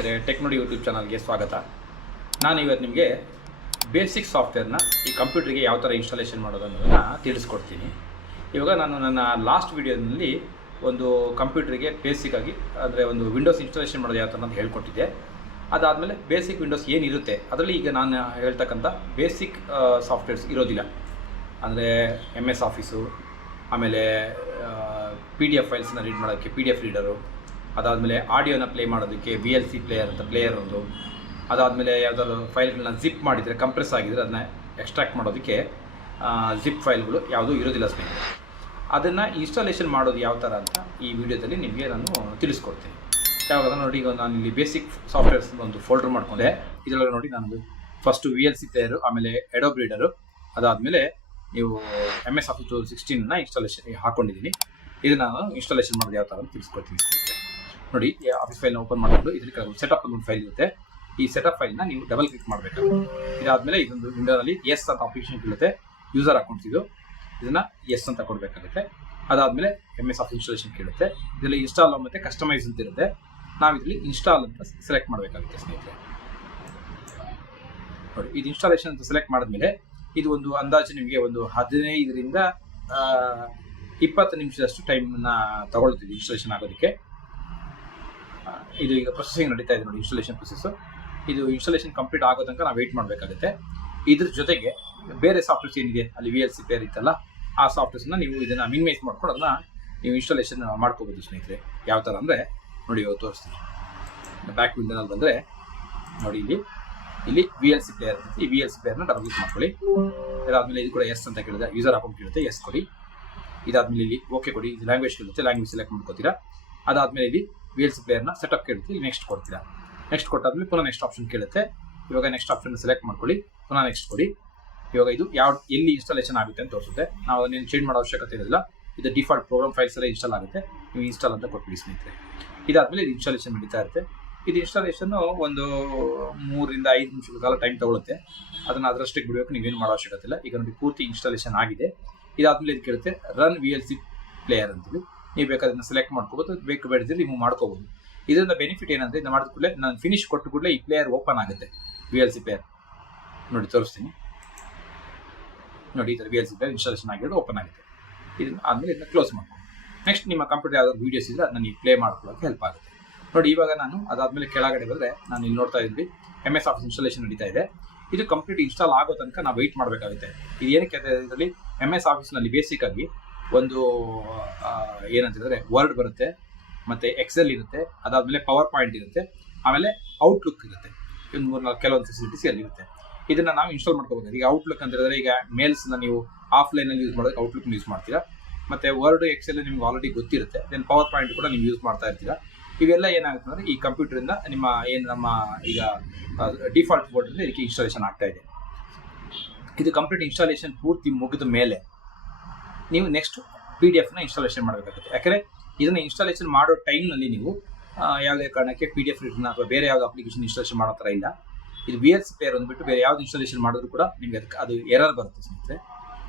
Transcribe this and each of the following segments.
ಸ್ನೇಹಿತರೆ, ಟೆಕ್ನೋಡಿ ಯೂಟ್ಯೂಬ್ ಚಾನಲ್ಗೆ ಸ್ವಾಗತ. ನಾನು ಇವತ್ತು ನಿಮಗೆ ಬೇಸಿಕ್ ಸಾಫ್ಟ್ವೇರ್ನ ಈ ಕಂಪ್ಯೂಟರ್ಗೆ ಯಾವ ಥರ ಇನ್ಸ್ಟಾಲೇಷನ್ ಮಾಡೋದು ಅನ್ನೋದನ್ನು ತಿಳಿಸ್ಕೊಡ್ತೀನಿ. ಇವಾಗ ನಾನು ನನ್ನ ಲಾಸ್ಟ್ ವೀಡಿಯೋದಲ್ಲಿ ಒಂದು ಕಂಪ್ಯೂಟರ್ಗೆ ಬೇಸಿಕ್ಕಾಗಿ ಅಂದರೆ ಒಂದು ವಿಂಡೋಸ್ ಇನ್ಸ್ಟಾಲೇಷನ್ ಮಾಡೋದು ಯಾವ ಥರ ಅಂತ ಹೇಳ್ಕೊಟ್ಟಿದ್ದೆ. ಅದಾದಮೇಲೆ ಬೇಸಿಕ್ ವಿಂಡೋಸ್ ಏನಿರುತ್ತೆ ಅದರಲ್ಲಿ ಈಗ ನಾನು ಹೇಳ್ತಕ್ಕಂಥ ಬೇಸಿಕ್ ಸಾಫ್ಟ್ವೇರ್ಸ್ ಇರೋದಿಲ್ಲ. ಅಂದರೆ MS ಆಫೀಸು, ಆಮೇಲೆ PDF ಫೈಲ್ಸ್ನ ರೀಡ್ ಮಾಡೋಕ್ಕೆ PDF ರೀಡರು, ಅದಾದಮೇಲೆ ಆಡಿಯೋನ ಪ್ಲೇ ಮಾಡೋದಕ್ಕೆ VLC ಪ್ಲೇಯರ್ ಅಂತ ಪ್ಲೇಯರ್ ಒಂದು, ಅದಾದಮೇಲೆ ಯಾವುದಾದ್ರು ಫೈಲ್ಗಳನ್ನ ಜಿಪ್ ಮಾಡಿದರೆ ಕಂಪ್ರೆಸ್ ಆಗಿದರೆ ಅದನ್ನ ಎಕ್ಸ್ಟ್ರಾಕ್ಟ್ ಮಾಡೋದಕ್ಕೆ ಜಿಪ್ ಫೈಲ್ಗಳು ಯಾವುದೂ ಇರೋದಿಲ್ಲ ಸ್ನೇಹಿತರೆ. ಅದನ್ನು ಇನ್ಸ್ಟಾಲೇಷನ್ ಮಾಡೋದು ಯಾವ ಥರ ಅಂತ ಈ ವಿಡಿಯೋದಲ್ಲಿ ನಿಮಗೆ ನಾನು ತಿಳಿಸ್ಕೊಡ್ತೀನಿ. ಯಾವಾಗ ನೋಡಿ, ಈಗ ನಾನು ಇಲ್ಲಿ ಬೇಸಿಕ್ ಸಾಫ್ಟ್ವೇರ್ಸ್ ಒಂದು ಫೋಲ್ಡರ್ ಮಾಡ್ಕೊಂಡೆ. ಇದರೊಳಗೆ ನೋಡಿ ನಾನು ಫಸ್ಟು VLC ಪ್ಲೇಯರು, ಆಮೇಲೆ ಅಡೋಬ್ ರೀಡರು, ಅದಾದಮೇಲೆ ನೀವು MS Office 2016ನ ಇನ್ಸ್ಟಾಲೇಷನ್ ಹಾಕ್ಕೊಂಡಿದ್ದೀನಿ. ಇದನ್ನು ನಾನು ಇನ್ಸ್ಟಾಲೇಷನ್ ಮಾಡೋದು ಯಾವ ಥರ ಅಂತ ತಿಳಿಸ್ಕೊಡ್ತೀನಿ ಸ್ನೇಹಿತರೆ. ನೋಡಿ, ಆಫೀಸ್ ಫೈಲ್ನ ಓಪನ್ ಮಾಡಿಕೊಂಡು ಇದ್ರ ಸೆಟಪ್ ಒಂದು ಫೈಲ್ ಇರುತ್ತೆ. ಈ ಸೆಟಪ್ ಫೈಲ್ನ ನೀವು ಡಬಲ್ ಕ್ಲಿಕ್ ಮಾಡಬೇಕಾಗುತ್ತೆ. ಇದಾದಮೇಲೆ ಇದೊಂದು ವಿಂಡೋನಲ್ಲಿ ಎಸ್ ಅಂತ ಅಪ್ಲಿಕೇಶನ್ ಇರುತ್ತೆ, ಯೂಸರ್ ಅಕೌಂಟ್ಸ್ ಇದು. ಇದನ್ನು ಎಸ್ ಅಂತ ಕೊಡಬೇಕಾಗುತ್ತೆ. ಅದಾದಮೇಲೆ MS Office ಇನ್ಸ್ಟಾಲೇಷನ್ ಕೇಳುತ್ತೆ. ಇದರಲ್ಲಿ ಇನ್ಸ್ಟಾಲ್ ಮತ್ತು ಕಸ್ಟಮೈಸ್ ಅಂತ ಇರುತ್ತೆ. ನಾವು ಇದರಲ್ಲಿ ಇನ್ಸ್ಟಾಲ್ ಅಂತ ಸೆಲೆಕ್ಟ್ ಮಾಡಬೇಕಾಗುತ್ತೆ ಸ್ನೇಹಿತರೆ. ನೋಡಿ, ಇದು ಇನ್ಸ್ಟಾಲೇಷನ್ ಅಂತ ಸೆಲೆಕ್ಟ್ ಮಾಡಿದ್ಮೇಲೆ ಇದು ಒಂದು ಅಂದಾಜು ನಿಮಗೆ ಒಂದು 15ರಿಂದ 20 ನಿಮಿಷದಷ್ಟು ಟೈಮನ್ನು ತಗೊಳ್ತೀವಿ ಇನ್ಸ್ಟಾಲೇಷನ್ ಆಗೋದಕ್ಕೆ. ಇದು ಈಗ ಪ್ರೊಸೆಸಿಂಗ್ ನಡೀತಾ ಇದೆ ನೋಡಿ, ಇನ್ಸ್ಟಾಲೇಷನ್ ಪ್ರೊಸೆಸ್ಸು. ಇದು ಇನ್ಸ್ಟಾಲೇಷನ್ ಕಂಪ್ಲೀಟ್ ಆಗೋ ತನಕ ನಾವು ವೆಯ್ಟ್ ಮಾಡಬೇಕಾಗುತ್ತೆ. ಇದ್ರ ಜೊತೆಗೆ ಬೇರೆ ಸಾಫ್ಟ್ವೇರ್ಸ್ ಏನಿದೆ, ಅಲ್ಲಿ VLC ಪ್ಲೇಯರ್ ಇತ್ತಲ್ಲ, ಆ ಸಾಫ್ಟ್ವೇರ್ಸ್ನ ನೀವು ಇದನ್ನು ಮಿನಿಮೈಸ್ ಮಾಡ್ಕೊಂಡು ಅದನ್ನ ನೀವು ಇನ್ಸ್ಟಾಲೇಷನ್ ಮಾಡ್ಕೋಬೋದು ಸ್ನೇಹಿತರೆ. ಯಾವ ಥರ ಅಂದರೆ ನೋಡಿ, ಇವಾಗ ತೋರಿಸ್ತೀನಿ. ಬ್ಯಾಕ್ ವಿಂಡೋನಲ್ಲಿ ಬಂದರೆ ನೋಡಿ, ಇಲ್ಲಿ VLC ಪ್ಲೇಯರ್ ಇರುತ್ತೆ. ಈ VLC ಪ್ಲೇಯರ್ನ ಡಬಲ್ ಕ್ಲಿಕ್ ಮಾಡ್ಕೊಳ್ಳಿ. ಇದಾದಮೇಲೆ ಇದು ಕೂಡ ಎಸ್ ಅಂತ ಕೇಳಿದ್ರೆ ಯೂಸರ್ ಅಕೌಂಟ್ ಕೇಳುತ್ತೆ, ಎಸ್ ಕೊಡಿ. ಇದಾದಮೇಲೆ ಇಲ್ಲಿ ಓಕೆ ಕೊಡಿ. ಇದು ಲ್ಯಾಂಗ್ವೇಜ್ ಕೇಳುತ್ತೆ, ಲ್ಯಾಂಗ್ವೇಜ್ ಸೆಲೆಕ್ಟ್ ಮಾಡ್ಕೋತೀರಾ. ಅದಾದಮೇಲೆ ಇಲ್ಲಿ VLC ಪ್ಲೇಯರ್ನ ಸೆಟಪ್ ಕೇಳುತ್ತೆ, ಇಲ್ಲಿ ನೆಕ್ಸ್ಟ್ ಕೊಡ್ತೀರಾ. ನೆಕ್ಸ್ಟ್ ಕೊಟ್ಟಾದ್ಮೇಲೆ ಪುನಃ ನೆಕ್ಸ್ಟ್ ಆಪ್ಷನ್ ಕೇಳುತ್ತೆ. ಇವಾಗ ನೆಕ್ಸ್ಟ್ ಆಪ್ಷನ್ ಸೆಲೆಕ್ಟ್ ಮಾಡ್ಕೊಳ್ಳಿ, ಪುನಃ ನೆಕ್ಸ್ಟ್ ಕೊಡಿ. ಇವಾಗ ಇದು ಎಲ್ಲಿ ಇನ್ಸ್ಟಾಲೇಷನ್ ಆಗುತ್ತೆ ಅಂತ ತೋರಿಸುತ್ತೆ. ನಾವು ಅದನ್ನೇನು ಚೇಂಜ್ ಮಾಡೋ ಅವಶ್ಯಕತೆ ಇರೋದಿಲ್ಲ. ಇದು ಡಿಫಾಲ್ಟ್ ಪ್ರೋಗ್ರಾಮ್ ಫೈಲ್ಸ್ ಎಲ್ಲ ಇನ್ಸ್ಟಾಲ್ ಆಗುತ್ತೆ. ನೀವು ಇನ್ಸ್ಟಾಲ್ ಅಂತ ಕೊಟ್ಬಿಡಿ ಸ್ನೇಹಿತರೆ. ಇದಾದಮೇಲೆ ಇದು ಇನ್ಸ್ಟಾಲೇಷನ್ ನಡೀತಾ ಇರುತ್ತೆ. ಇದು ಇನ್ಸ್ಟಾಲೇಷನ್ನು ಒಂದು 3ರಿಂದ 5 ನಿಮಿಷಗಳ ಕಾಲ ಟೈಮ್ ತಗೊಳುತ್ತೆ. ಅದನ್ನು ಅದರಷ್ಟಕ್ಕೆ ಬಿಡಬೇಕು, ನೀವೇನು ಮಾಡೋ ಅವಶ್ಯಕತೆ ಇಲ್ಲ. ಈಗ ನೋಡಿ, ಪೂರ್ತಿ ಇನ್ಸ್ಟಾಲೇಷನ್ ಆಗಿದೆ. ಇದಾದಮೇಲೆ ಇದು ಕೇಳುತ್ತೆ ರನ್ VLC ಪ್ಲೇಯರ್ ಅಂತೇಳಿ. ನೀವು ಬೇಕಾದ್ರೆ ಸೆಲೆಕ್ಟ್ ಮಾಡ್ಕೋಬೋದು, ಬೇಕು ಬೇಡದಿದ್ರೆ ರಿಮೂವ್ ಮಾಡ್ಕೋಬೋದು. ಇದರಿಂದ ಬೆನಿಫಿಟ್ ಏನಂದರೆ, ಇದು ಮಾಡಿದ ಕೂಡಲೇ ನಾನು ಫಿನಿಶ್ ಕೊಟ್ಟು ಕೂಡಲೇ ಈ ಪ್ಲೇಯರ್ ಓಪನ್ ಆಗುತ್ತೆ. VLC ಪ್ಲೇಯರ್ ನೋಡಿ ತೋರಿಸ್ತೀನಿ. ನೋಡಿ, ಈ ಥರ VLC ಪ್ಲೇಯರ್ ಇನ್ಸ್ಟಾಲೇಷನ್ ಆಗಿರೋದು ಓಪನ್ ಆಗುತ್ತೆ. ಇದನ್ನು ಆದಮೇಲೆ ಇದನ್ನ ಕ್ಲೋಸ್ ಮಾಡ್ಕೊಂಡು ನೆಕ್ಸ್ಟ್ ನಿಮ್ಮ ಕಂಪ್ಯೂಟರ್ ಯಾವ್ದಾದ್ರು ವೀಡಿಯೋಸ್ ಇದ್ದರೆ ಅದನ್ನ ನೀವು ಪ್ಲೇ ಮಾಡ್ಕೊಳ್ಳೋಕೆ ಹೆಲ್ಪ್ ಆಗುತ್ತೆ. ನೋಡಿ, ಇವಾಗ ನಾನು ಅದಾದಮೇಲೆ ಕೆಳಗಡೆ ಬಂದರೆ ನಾನು ಇಲ್ಲಿ ನೋಡ್ತಾ ಇದ್ವಿ MS Office ಇನ್ಸ್ಟಾಲೇಷನ್ ನಡೀತಾ ಇದೆ. ಇದು ಕಂಪ್ಲೀಟ್ ಇನ್ಸ್ಟಾಲ್ ಆಗೋ ತನಕ ನಾವು ವೆಯ್ಟ್ ಮಾಡಬೇಕಾಗುತ್ತೆ. ಇದು ಏನಕ್ಕೆ ಅಂದರೆ, ಇದರಲ್ಲಿ MS Officeನಲ್ಲಿ ಬೇಸಿಕ್ಕಾಗಿ ಒಂದು ಏನಂತಂದರೆ ವರ್ಡ್ ಬರುತ್ತೆ, ಮತ್ತು ಎಕ್ಸೆಲ್ ಇರುತ್ತೆ, ಅದಾದಮೇಲೆ ಪವರ್ ಪಾಯಿಂಟ್ ಇರುತ್ತೆ, ಆಮೇಲೆ ಔಟ್ಲುಕ್ ಇರುತ್ತೆ. ಒಂದು 3-4 ಕೆಲವೊಂದು ಫೆಸಿಲಿಟೀಸ್ ಅಲ್ಲಿರುತ್ತೆ. ಇದನ್ನು ನಾವು ಇನ್ಸ್ಟಾಲ್ ಮಾಡ್ಕೋಬೇಕು. ಈಗ ಔಟ್ಲುಕ್ ಅಂತ ಹೇಳಿದ್ರೆ, ಈಗ ಮೇಲ್ಸ್ನ ನೀವು ಆಫ್ಲೈನಲ್ಲಿ ಯೂಸ್ ಮಾಡೋದಕ್ಕೆ ಔಟ್ಲುಕ್ನ ಯೂಸ್ ಮಾಡ್ತೀರಾ. ಮತ್ತು ವರ್ಡ್ ಎಕ್ಸೆಲ್ ನಿಮ್ಗೆ ಆಲ್ರೆಡಿ ಗೊತ್ತಿರುತ್ತೆ. ದೆನ್ ಪವರ್ ಪಾಯಿಂಟ್ ಕೂಡ ನೀವು ಯೂಸ್ ಮಾಡ್ತಾ ಇರ್ತೀರಾ. ಇವೆಲ್ಲ ಏನಾಗುತ್ತೆ ಅಂದರೆ, ಈ ಕಂಪ್ಯೂಟರಿಂದ ನಮ್ಮ ಈಗ ಡಿಫಾಲ್ಟ್ ಬೋರ್ಡಲ್ಲಿ ಇದಕ್ಕೆ ಇನ್ಸ್ಟಾಲೇಷನ್ ಆಗ್ತಾ ಇದೆ. ಇದು ಕಂಪ್ಲೀಟ್ ಇನ್ಸ್ಟಾಲೇಷನ್ ಪೂರ್ತಿ ಮುಗಿದ ಮೇಲೆ ನೀವು ನೆಕ್ಸ್ಟ್ PDF ನ ಇನ್ಸ್ಟಾಲೇಷನ್ ಮಾಡಬೇಕಾಗುತ್ತೆ. ಯಾಕಂದರೆ ಇದನ್ನು ಇನ್ಸ್ಟಾಲೇಷನ್ ಮಾಡೋ ಟೈಮ್ನಲ್ಲಿ ನೀವು ಯಾವುದೇ ಕಾರಣಕ್ಕೆ PDF ರೀಡರ್ನ ಅಥವಾ ಬೇರೆ ಯಾವುದೋ ಅಪ್ಲಿಕೇಶನ್ ಇನ್ಸ್ಟಾಲೇಷನ್ ಮಾಡೋ ಥರ ಇಲ್ಲ. ಇದು VLC ಪ್ಲೇಯರ್ ಅಂದ್ಬಿಟ್ಟು ಬೇರೆ ಯಾವ್ದು ಇನ್ಸ್ಟಾಲೇಷನ್ ಮಾಡಿದ್ರು ಕೂಡ ನಿಮಗೆ ಅದು ಎರರ್ ಬರುತ್ತೆ ಸ್ನೇಹಿತರೆ.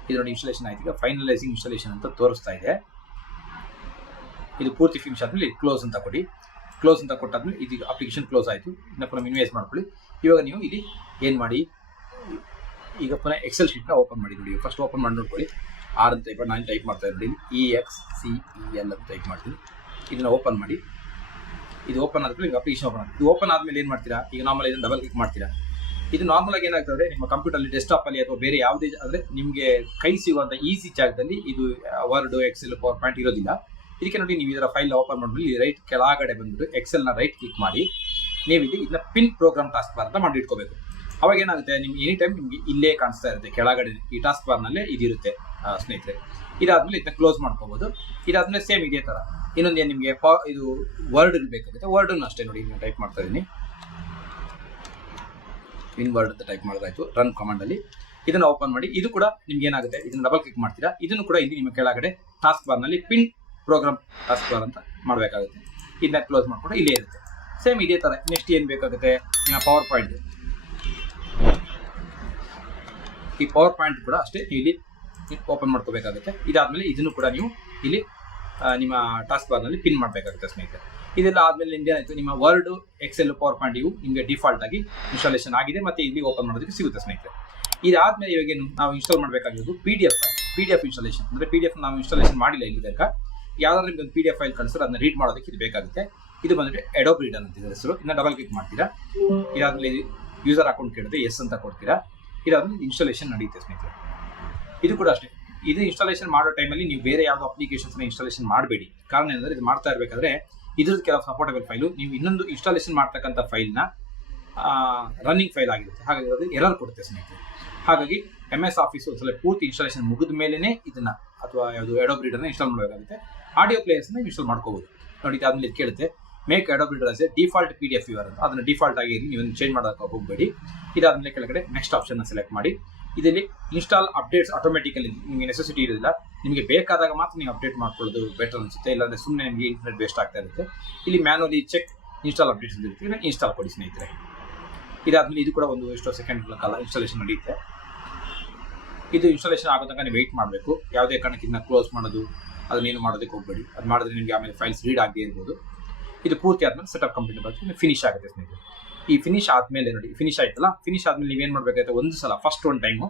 ಇದು ನೋಡಿ, ಇನ್ಸ್ಟಾಲೇಷನ್ ಆಯ್ತು. ಈಗ ಫೈನಲೈಸಿಂಗ್ ಇನ್ಸ್ಟಾಲೇಷನ್ ಅಂತ ತೋರಿಸ್ತಾ ಇದೆ. ಇದು ಪೂರ್ತಿ ಫಿನಿಶ್ ಆದಮೇಲೆ ಕ್ಲೋಸ್ ಅಂತ ಕೊಡಿ. ಕ್ಲೋಸ್ ಅಂತ ಕೊಟ್ಟಾದ್ಮೇಲೆ ಇದು ಅಪ್ಲಿಕೇಶನ್ ಕ್ಲೋಸ್ ಆಯಿತು. ಇದನ್ನ ಪುನಃ ಮಿನಿಮೈಸ್ ಮಾಡ್ಕೊಳ್ಳಿ. ಇವಾಗ ನೀವು ಇಲ್ಲಿ ಏನು ಮಾಡಿ, ಈಗ ಪುನಃ ಎಕ್ಸೆಲ್ ಶೀಟ್ನ ಓಪನ್ ಮಾಡಿ. ನೋಡಿ, ಫಸ್ಟ್ ಓಪನ್ ಮಾಡಿ ನೋಡ್ಕೊಳ್ಳಿ. R ಅಂತ ಟೈಪ್ ನಾನು ಟೈಪ್ ಮಾಡ್ತಾ ಇದ್ದೀನಿ. EXCEL ಅಂತ ಟೈಪ್ ಮಾಡ್ತೀನಿ. ಇದನ್ನು ಓಪನ್ ಮಾಡಿ. ಇದು ಓಪನ್ ಆದಮೇಲೆ ಈಗ ಅಪ್ಲಿಕೇಶನ್ ಓಪನ್ ಆಗುತ್ತೆ. ಇದು ಓಪನ್ ಆದಮೇಲೆ ಏನು ಮಾಡ್ತೀರಾ, ಈಗ ನಾರ್ಮಲ್ ಇದನ್ನು ಡಬಲ್ ಕ್ಲಿಕ್ ಮಾಡ್ತೀರಾ. ಇದು ನಾರ್ಮಲ್ ಆಗಿ ಏನಾಗ್ತದೆ, ನಿಮ್ಮ ಕಂಪ್ಯೂಟರ್ಲಿ ಡೆಸ್ಕ್ಟಾಪಲ್ಲಿ ಅಥವಾ ಬೇರೆ ಯಾವುದೇ ಅಂದರೆ ನಿಮಗೆ ಕೈ ಸಿಗುವಂಥ ಈಸಿ ಜಾಗದಲ್ಲಿ ಇದು ವರ್ಡ್, ಎಕ್ಸೆಲ್, ಪವರ್ ಪಾಯಿಂಟ್ ಇರೋದಿಲ್ಲ. ಇದಕ್ಕೆ ನೋಡಿ, ನೀವು ಇದರ ಫೈಲ್ ಓಪನ್ ಮಾಡಿಬಿಟ್ಟು ರೈಟ್ ಕೆಳಗಡೆ ಬಂದುಬಿಟ್ಟು ಎಕ್ಸೆಲ್ನ ರೈಟ್ ಕ್ಲಿಕ್ ಮಾಡಿ ನೀವು ಇದನ್ನ ಪಿನ್ ಪ್ರೋಗ್ರಾಮ್ ಟಾಸ್ಕ್ ಬಾರ್ ಅಂತ ಮಾಡಿ ಇಟ್ಕೋಬೇಕು. ಅವಾಗ ಏನಾಗುತ್ತೆ, ನಿಮ್ಗೆ ಎನಿ ಟೈಮ್ ನಿಮಗೆ ಇಲ್ಲೇ ಕಾಣಿಸ್ತಾ ಇರುತ್ತೆ ಕೆಳಗಡೆ, ಈ ಟಾಸ್ಕ್ ಬಾರ್ನಲ್ಲೇ ಇದಿರುತ್ತೆ ಸ್ನೇಹಿತರೆ. ಇದಾದಮೇಲೆ ಇದನ್ನ ಕ್ಲೋಸ್ ಮಾಡ್ಕೋಬೋದು. ಇದಾದಮೇಲೆ ಸೇಮ್ ಇದೇ ಥರ ಇನ್ನೊಂದು ನಿಮಗೆ ಇದು ವರ್ಡ್ ಬೇಕಾಗುತ್ತೆ. ವರ್ಡನ್ನು ಅಷ್ಟೇ ನೋಡಿ, ನಾನು ಟೈಪ್ ಮಾಡ್ತಾ ಇದ್ದೀನಿ. ಇನ್ ವರ್ಡ್ ಅಂತ ಟೈಪ್ ಮಾಡೋದಾಯ್ತು. ರನ್ ಕಮಾಂಡಲ್ಲಿ ಇದನ್ನು ಓಪನ್ ಮಾಡಿ. ಇದು ಕೂಡ ನಿಮ್ಗೆ ಏನಾಗುತ್ತೆ, ಇದನ್ನು ಡಬಲ್ ಕ್ಲಿಕ್ ಮಾಡ್ತೀರಾ. ಇದನ್ನು ಕೂಡ ಇಲ್ಲಿ ನಿಮ್ಮ ಕೆಳಗಡೆ ಟಾಸ್ಕ್ ಬಾರ್ನಲ್ಲಿ ಪಿನ್ ಪ್ರೋಗ್ರಾಮ್ ಟಾಸ್ಕ್ ಬಾರ್ ಅಂತ ಮಾಡಬೇಕಾಗುತ್ತೆ. ಇದನ್ನ ಕ್ಲೋಸ್ ಮಾಡ್ಕೊಂಡು ಇಲ್ಲೇ ಇರುತ್ತೆ. ಸೇಮ್ ಇದೇ ಥರ ನೆಕ್ಸ್ಟ್ ಏನು ಬೇಕಾಗುತ್ತೆ, ನಿಮ್ಮ ಪವರ್ ಪಾಯಿಂಟ್. ಈ ಪವರ್ ಪಾಯಿಂಟ್ ಕೂಡ ಅಷ್ಟೇ ನೀವು ಇಲ್ಲಿ ಓಪನ್ ಮಾಡ್ಕೋಬೇಕಾಗುತ್ತೆ. ಇದಾದಮೇಲೆ ಇದನ್ನು ಕೂಡ ನೀವು ಇಲ್ಲಿ ನಿಮ್ಮ ಟಾಸ್ಕ್ ಬಾರ್ನಲ್ಲಿ ಪಿನ್ ಮಾಡಬೇಕಾಗುತ್ತೆ ಸ್ನೇಹಿತರೆ. ಇದೆಲ್ಲ ಆದಮೇಲೆ ನಿಮ್ಗೆ ಏನಾಯಿತು, ನಿಮ್ಮ ವರ್ಡ್, ಎಕ್ಸೆಲ್, ಪವರ್ ಪಾಯಿಂಟ್ ಇವು ನಿಮಗೆ ಡಿಫಾಲ್ಟ್ ಆಗಿ ಇನ್ಸ್ಟಾಲೇಷನ್ ಆಗಿದೆ ಮತ್ತು ಇಲ್ಲಿ ಓಪನ್ ಮಾಡೋದಕ್ಕೆ ಸಿಗುತ್ತೆ ಸ್ನೇಹಿತರೆ. ಇದಾದಮೇಲೆ ಇವಾಗ ನಾವು ಇನ್ಸ್ಟಾಲ್ ಮಾಡಬೇಕಾಗಿರೋದು ಪಿ ಡಿ ಎಫ್ ಇನ್ಸ್ಟಾಲೇಷನ್. ಅಂದರೆ PDF ನಾವು ಇನ್ಸ್ಟಾಲೇಷನ್ ಮಾಡಿಲ್ಲ ಇಲ್ಲಿ ತನಕ. ಯಾವ್ದಾದ್ರು ನಿಮ್ಗೆ ಒಂದು PDF ಫೈಲ್ ಕಳಿಸಿದ್ರೆ ಅದನ್ನ ರೀಡ್ ಮಾಡೋದಕ್ಕೆ ಇದು ಬೇಕಾಗುತ್ತೆ. ಇದು ಬಂದ್ಬಿಟ್ಟು ಅಡೋಬ್ ರೀಡರ್ ಅಂತ ಇದೆ ಹೆಸರು. ಇದನ್ನ ಡಬಲ್ ಕ್ಲಿಕ್ ಮಾಡ್ತೀರಾ. ಇದಾದ್ಮೇಲೆ ಯೂಸರ್ ಅಕೌಂಟ್ ಕೇಳಿದ್ರೆ ಎಸ್ ಅಂತ ಕೊಡ್ತೀರಾ. ಇದಾದ್ಮೇಲೆ ಇನ್ಸ್ಟಾಲೇಷನ್ ನಡೆಯುತ್ತೆ ಸ್ನೇಹಿತರೆ. ಇದು ಕೂಡ ಅಷ್ಟೇ. ಇದು ಇನ್ಸ್ಟಾಲೇಷನ್ ಮಾಡೋ ಟೈಮಲ್ಲಿ ನೀವು ಬೇರೆ ಯಾವುದೋ ಅಪ್ಲಿಕೇಶನ್ಸ್ನ ಇನ್ಸ್ಟಾಲೇಷನ್ ಮಾಡಬೇಡಿ. ಕಾರಣ ಏನಂದರೆ ಇದು ಮಾಡ್ತಾ ಇರಬೇಕಾದ್ರೆ ಇದ್ರದ್ದು ಕೆಲವು ಸಪೋರ್ಟಬಲ್ ಫೈಲು ನೀವು ಇನ್ನೊಂದು ಇನ್ಸ್ಟಾಲೇಷನ್ ಮಾಡ್ತಕ್ಕಂಥ ಫೈಲ್ನ ರನ್ನಿಂಗ್ ಫೈಲ್ ಆಗಿರುತ್ತೆ. ಹಾಗಾಗಿ ಅದು ಎರರ್ ಕೊಡುತ್ತೆ ಸ್ನೇಹಿತರೆ. ಹಾಗಾಗಿ MS ಆಫೀಸು ಒಂದ್ಸಲ ಪೂರ್ತಿ ಇನ್ಸ್ಟಾಲೇಷನ್ ಮುಗಿದ ಮೇಲೇ ಇದನ್ನ ಅಥವಾ ಯಾವುದು ಅಡೋಬ್ ರೀಡರ್ನ ಇನ್ಸ್ಟಾಲ್ ಮಾಡಬೇಕಾಗುತ್ತೆ. ಆಡಿಯೋ ಪ್ಲೇಯರ್ಸ್ನ ಇನ್ಸ್ಟಾಲ್ ಮಾಡ್ಕೋಬಹುದು. ನೋಡಿ, ಆದ್ಮೇಲೆ ಇದು ಕೇಳುತ್ತೆ make adobe reader as A default PDF viewer ಅಂತ. ಅದನ್ನು ಡಿಫಾಲ್ಟ್ ಆಗಿ ನೀವು ಚೇಂಜ್ ಮಾಡೋಕೆ ಹೋಗಬೇಡಿ. ಇದಾದ್ಮೇಲೆ ಕೆಳಗಡೆ ನೆಕ್ಸ್ಟ್ ಆಪ್ಷನ್ನ ಸೆಲೆಕ್ಟ್ ಮಾಡಿ. ಇದರಲ್ಲಿ ಇನ್ಸ್ಟಾಲ್ ಅಪ್ಡೇಟ್ಸ್ ಆಟೋಮೆಟಿಕಲಿ ನಿಮಗೆ ನೆಸೆಸಿಟಿ ಇರೋದಿಲ್ಲ. ನಿಮಗೆ ಬೇಕಾದಾಗ ಮಾತ್ರ ನೀವು ಅಪ್ಡೇಟ್ ಮಾಡ್ಕೊಳ್ಳೋದು ಬೆಟರ್ ಅನಿಸುತ್ತೆ. ಇಲ್ಲಾಂದರೆ ಸುಮ್ಮನೆ ನಿಮಗೆ ಇಂಟರ್ನೆಟ್ ವೇಸ್ಟ್ ಆಗ್ತಾ ಇರುತ್ತೆ. ಇಲ್ಲಿ ಮ್ಯಾನುವಲಿ ಚೆಕ್ ಇನ್ಸ್ಟಾಲ್ ಅಪ್ಡೇಟ್ಸ್ ಇರುತ್ತೆ, ಇನ್ಸ್ಟಾಲ್ ಕೊಡಿ ಸ್ನೇಹಿತರೆ. ಇದಾದ್ಮೇಲೆ ಇದು ಕೂಡ ಒಂದು ಎಷ್ಟೋ ಸೆಕೆಂಡ್ ಕಾಲ ಇನ್ಸ್ಟಾಲೇಷನ್ ನಡೆಯುತ್ತೆ. ಇದು ಇನ್ಸ್ಟಾಲೇಷನ್ ಆಗೋ ತನಕ ನೀವು ವೆಯ್ಟ್ ಮಾಡಬೇಕು. ಯಾವುದೇ ಕಾರಣಕ್ಕೆ ಇದನ್ನ ಕ್ಲೋಸ್ ಮಾಡೋದು ಅದನ್ನೇನು ಮಾಡೋದಕ್ಕೆ ಹೋಗಬೇಡಿ. ಅದು ಮಾಡಿದ್ರೆ ನಿಮಗೆ ಆಮೇಲೆ ಫೈಲ್ಸ್ ರೀಡ್ ಆಗದೆ ಇರ್ಬೋದು. ಇದು ಪೂರ್ತಿ ಆದ್ಮೇಲೆ ಸೆಟಪ್ ಕಂಪ್ಲೀಟ್ ಬರ್ತೀನಿ, ಫಿನಿಶ್ ಆಗುತ್ತೆ ಸ್ನೇಹಿತರೆ. ಈ ಫಿನಿಶ್ ಆದಮೇಲೆ ನೋಡಿ, ಫಿನಿಶ್ ಆಯ್ತಲ್ಲ, ಫಿನಿಶ್ ಆದಮೇಲೆ ನೀವೇನು ಮಾಡಬೇಕಾಗುತ್ತೆ, ಒಂದು ಸಲ ಫಸ್ಟ್ ಒಂದು ಟೈಮು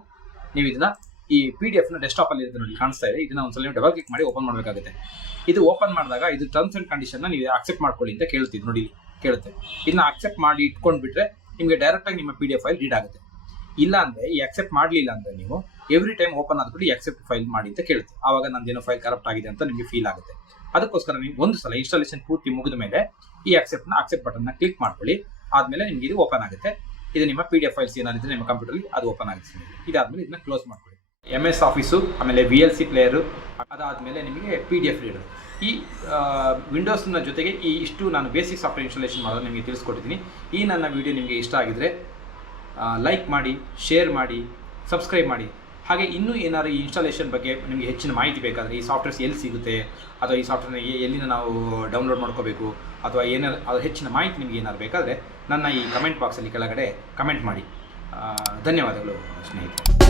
ನೀವು ಇದನ್ನ ಈ PDF ಡೆಸ್ಕ್ಟಾಪಲ್ಲಿ ಇರುತ್ತೆ ನೋಡಿ, ಕಾಣಿಸ್ತಾ ಇದೆ. ಇದನ್ನ ಒಂದ್ಸಲ ನೀವು ಡಬಲ್ ಕ್ಲಿಕ್ ಮಾಡಿ ಓಪನ್ ಮಾಡಬೇಕಾಗುತ್ತೆ. ಇದು ಓಪನ್ ಮಾಡಿದಾಗ ಇದು ಟರ್ಮ್ಸ್ ಆ್ಯಂಡ್ ಕಂಡೀಷನ್ನ ನೀವು ಅಕ್ಸೆಪ್ಟ್ ಮಾಡ್ಕೊಳ್ಳಿ ಅಂತ ಕೇಳ್ತಿದ್ದು ನೋಡಿ, ಕೇಳುತ್ತೆ. ಇದನ್ನ ಅಕ್ಸೆಪ್ಟ್ ಮಾಡಿ ಇಟ್ಕೊಂಡ್ಬಿಟ್ರೆ ನಿಮಗೆ ಡೈರೆಕ್ಟಾಗಿ ನಿಮ್ಮ PDF ಫೈಲ್ ರೀಡ್ ಆಗುತ್ತೆ. ಇಲ್ಲ ಅಂದರೆ ಈ ಅಕ್ಸೆಪ್ಟ್ ಮಾಡಲಿಲ್ಲ ಅಂದರೆ ನೀವು ಎವ್ರಿ ಟೈಮ್ ಓಪನ್ ಆದ್ಬಿಟ್ಟು ಈ ಅಕ್ಸೆಪ್ಟ್ ಫೈಲ್ ಮಾಡಿ ಅಂತ ಕೇಳುತ್ತೆ. ಆವಾಗ ನಂದೇನೋ ಫೈಲ್ ಕರಪ್ಟ್ ಆಗಿದೆ ಅಂತ ನಿಮಗೆ ಫೀಲ್ ಆಗುತ್ತೆ. ಅದಕ್ಕೋಸ್ಕರ ನೀವು ಒಂದು ಸಲ ಇನ್ಸ್ಟಾಲೇಷನ್ ಪೂರ್ತಿ ಮುಗಿದ ಮೇಲೆ ಈ ಅಕ್ಸೆಪ್ಟ್ ಬಟನ್ನ ಕ್ಲಿಕ್ ಮಾಡ್ಕೊಳ್ಳಿ. ಆದಮೇಲೆ ನಿಮಗೆ ಇದು ಓಪನ್ ಆಗುತ್ತೆ. ಇದು ನಿಮ್ಮ PDF ಫೈಲ್ಸ್ ಏನಾದಿದ್ರೆ ನಿಮ್ಮ ಕಂಪ್ಯೂಟರ್ಲಿ ಅದು ಓಪನ್ ಆಗುತ್ತೆ. ಇದಾದಮೇಲೆ ಇದನ್ನ ಕ್ಲೋಸ್ ಮಾಡ್ಕೊಳ್ಳಿ. MS ಆಫೀಸು, ಆಮೇಲೆ VLC ಪ್ಲೇಯರು, ಅದಾದಮೇಲೆ ನಿಮಗೆ PDF ರೀಡರ್. ಈ ವಿಂಡೋಸ್ನ ಜೊತೆಗೆ ಈ ಇಷ್ಟು ನಾನು ಬೇಸಿಕ್ ಸಾಫ್ಟ್ವೇರ್ ಇನ್ಸ್ಟಾಲೇಷನ್ ಮಾಡೋದು ನಿಮಗೆ ತಿಳಿಸ್ಕೊಟ್ಟಿದ್ದೀನಿ. ಈ ನನ್ನ ವಿಡಿಯೋ ನಿಮಗೆ ಇಷ್ಟ ಆಗಿದ್ರೆ ಲೈಕ್ ಮಾಡಿ, ಶೇರ್ ಮಾಡಿ, ಸಬ್ಸ್ಕ್ರೈಬ್ ಮಾಡಿ. ಹಾಗೆ ಇನ್ನೂ ಏನಾದ್ರು ಈ ಇನ್ಸ್ಟಾಲೇಷನ್ ಬಗ್ಗೆ ನಿಮಗೆ ಹೆಚ್ಚಿನ ಮಾಹಿತಿ ಬೇಕಾದರೆ, ಈ ಸಾಫ್ಟ್ವೇರ್ಸ್ ಎಲ್ಲಿ ಸಿಗುತ್ತೆ ಅಥವಾ ಈ ಸಾಫ್ಟ್ವೇರ್ನ ಎಲ್ಲಿಂದ ನಾವು ಡೌನ್ಲೋಡ್ ಮಾಡ್ಕೋಬೇಕು ಅಥವಾ ಏನಾದ್ರು ಅದು ಹೆಚ್ಚಿನ ಮಾಹಿತಿ ನಿಮಗೆ ಏನಾದ್ರು ಬೇಕಾದರೆ ನನ್ನ ಈ ಕಮೆಂಟ್ ಬಾಕ್ಸಲ್ಲಿ ಕೆಳಗಡೆ ಕಮೆಂಟ್ ಮಾಡಿ. ಧನ್ಯವಾದಗಳು ಸ್ನೇಹಿತರೆ.